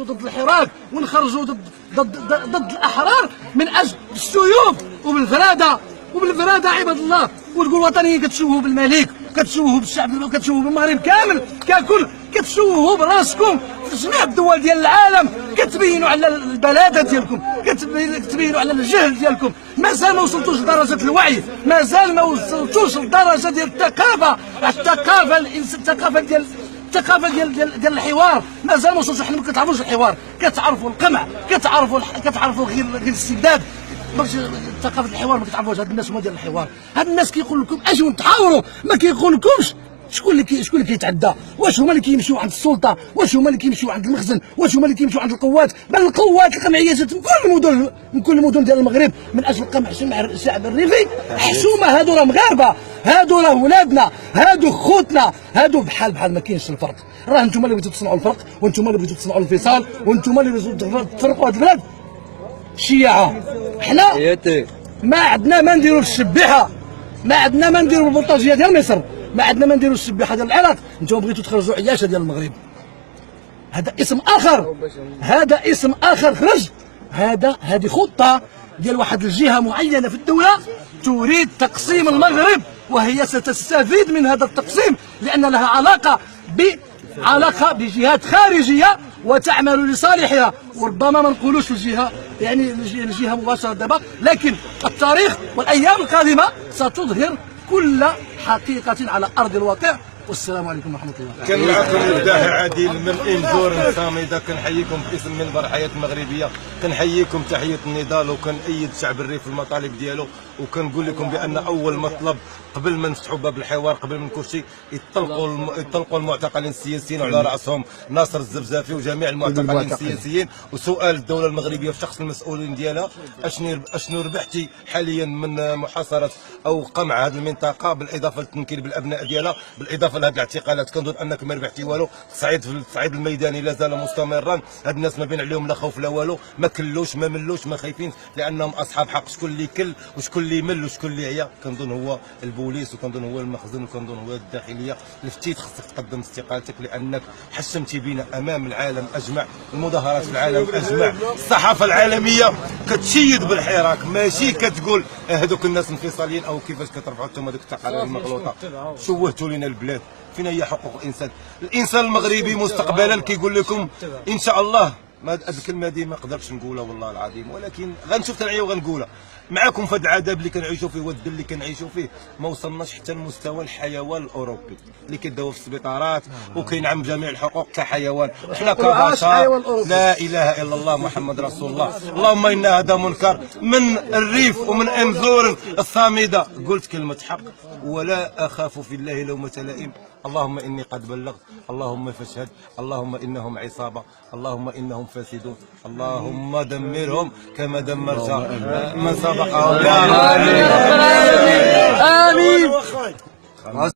نخرجوا ضد الحراك ونخرجوا ضد الاحرار من اجل السيوف وبالفراده عباد الله. وتقول وطنيه كتشوهوا بالملك، كتشوهوا بالشعب، كتشوهوا بالمغرب كامل ككل، كتشوهوا براسكم في جميع الدول ديال العالم، كتبينوا على البلاده ديالكم، كتبينوا على الجهل ديالكم. مازال ما وصلتوش لدرجه الوعي، مازال ما وصلتوش لدرجه ديال الثقافه ديال الحوار، مازال ما وصلتوش. حنا ما كتعرفوش الحوار، كتعرفوا القمع، كتعرفوا غير الاستبداد. ثقافه الحوار ما كتعرفوش. هاد الناس هما ديال الحوار، هاد الناس كيقول لكم اجيو نتحاوروا، ما كيقول لكمش شكون اللي كيتعدى، واش هما اللي كيمشيو عند السلطه، واش هما اللي كيمشيو عند المخزن، واش هما اللي كيمشيو عند القوات. بل القوات القمعيه جات من كل المدن ديال المغرب من اجل قمع الشعب الريفي. حشومه، هادو راه مغاربه، هادو راه ولادنا، هادو خوتنا، هادو بحال ما كاينش الفرق. راه انتم اللي بغيتوا تصنعوا الفرق، وانتم اللي بغيتوا تصنعوا الانفصال، وانتم اللي بغيتوا تفرقوا هاد البلاد. الشيعه حنا ما عندنا ما نديروا الشبيحه، ما عندنا ما نديروا البلطاجيه ديال مصر، ما عندنا ما نديروا الشبيحه ديال العراق. انتم بغيتوا تخرجوا عياشه ديال المغرب، هذا اسم اخر، هذا اسم اخر خرج. هذه خطه ديال واحد الجهه معينه في الدوله تريد تقسيم المغرب، وهي ستستفيد من هذا التقسيم لان لها علاقه بجهات خارجيه وتعمل لصالحها. وربما ما نقولوش الجهه، يعني الجهه مباشره دابا، لكن التاريخ والايام القادمه ستظهر كل حقيقه على ارض الواقع. والسلام عليكم ورحمه الله. كان معكم الابداع عادل من انزور صامده. كنحييكم باسم منبر حياه المغربيه، كنحييكم تحيه النضال، وكنأيد شعب الريف في المطالب ديالو. وكنقول لكم بان اول مطلب قبل ما نفتحوا باب الحوار، قبل من كل شيء يطلقوا المعتقلين السياسيين، وعلى راسهم ناصر الزبزافي وجميع المعتقلين السياسيين. وسؤال الدوله المغربيه في شخص المسؤولين ديالها، اشنو ربحتي حاليا من محاصره او قمع هذه المنطقه، بالاضافه للتنكيل بالابناء ديالها، بالاضافه لهذه الاعتقالات. كنظن انك ما ربحتي والو. الصعيد الميداني لا زال مستمرا. هاد الناس ما بين عليهم لا خوف لا والو، ما كلوش ما ملوش ما خايفين، لانهم اصحاب حق. شكون اللي كل وشكون اللي يمل وشكون اللي عيا؟ كنظن هو البوليس، وكنظن هو المخزن، وكنظن هو الداخليه. لفتيت خصك تقدم استقالتك لانك حشمتي بينا امام العالم اجمع، المظاهرات في العالم اجمع، الصحافه العالميه كتشيد بالحراك، ماشي كتقول هذوك الناس انفصاليين او كيفاش كترفعوا انتم هذوك التقارير المغلوطه. شوهتوا لنا البلاد. فين هي حقوق الانسان؟ الانسان المغربي مستقبلا كيقول لكم ان شاء الله. ما هاد الكلمه دي ما نقدرش نقولها والله العظيم، ولكن غنشوف تنعيا وغنقولها معاكم. في هذا العذاب اللي كنعيشوا فيه والذل اللي كنعيشوا فيه، ما وصلناش حتى لمستوى الحيوان الاوروبي اللي كيداوى في السبيطارات وكينعم جميع الحقوق كحيوان. حنا كبشر لا اله الا الله محمد رسول الله. اللهم ان هذا منكر من الريف ومن انزور الصامده. قلت كلمه حق ولا اخاف في الله لومه لائم. اللهم اني قد بلغت، اللهم فاشهد، اللهم انهم عصابه، اللهم انهم فاسدون، اللهم دمرهم كما دمرت من سبقهم يا رب. آمين.